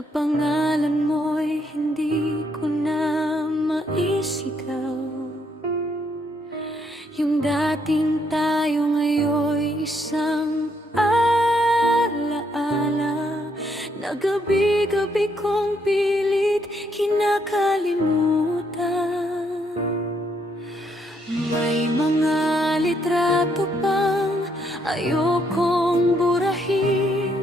na pangalan mo'y hindi ko na maisigaw. Yung dating tayo ngayon'y isang alaala na gabi-gabi kong pilit kinakalimutan. May mga litrato pang ayokong burahin,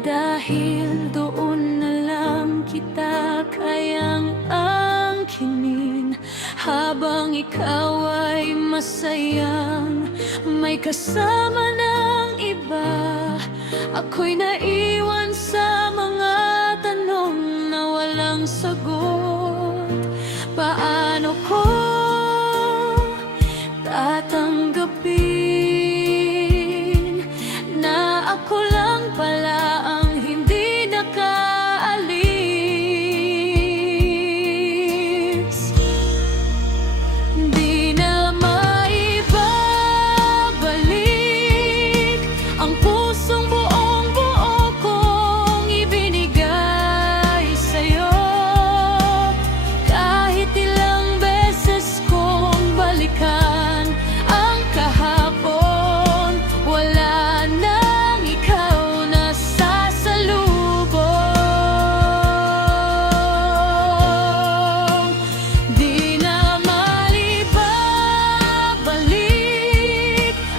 dahil doon na lang kita kayang angkinin. Habang ikaw ay masayang may kasama ng iba, ako'y naiwan sa mga tanong na walang sagot. Paano ko tatanggapin na ako lang pala ang hindi nakaalis? Di na maibabalik ang pusong buong-buo kong ibinigay sa'yo. Kahit ilang beses kong balikan ang kahapon, wala nang ikaw na sasalubong. Di na maibabalik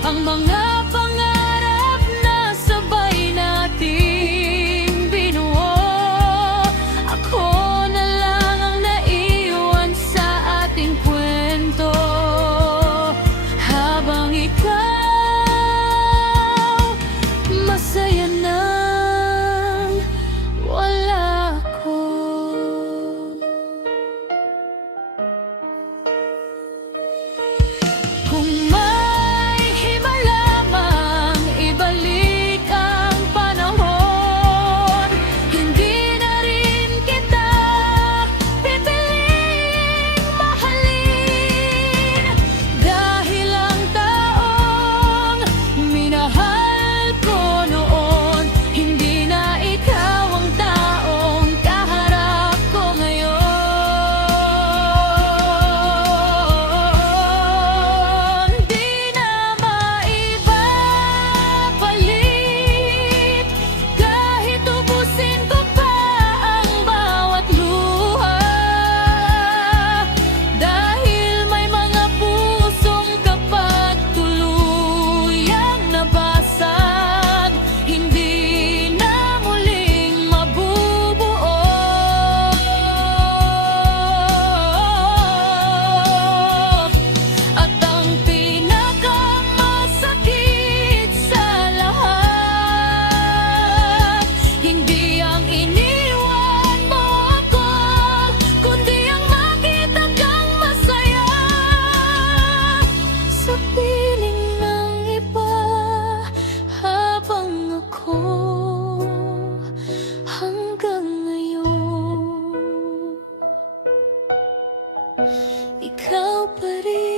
ang mga pangarap na sabay nating binuo. Ako na lang ang naiwan sa ating kwento, habang ikaw masaya nang wala ko. Kung may himala mang ibalik ang panahon, hindi na rin kita pipiliing mahalin. Dahil ang taong minahal ko noon, hindi na ikaw ang taong kaharap ko ngayon. Di na maibabalik kahit ubusin ko pa ang bawat luha, dahil may mga pusong kapag tuluyang nabasag, hindi na muling mabubuo. At ang pinakamasakit sa lahat, hindi ang iniwan mo ako, kundi ang makita kang masaya sa piling ng iba, habang ako hanggang ngayon ikaw pa rin.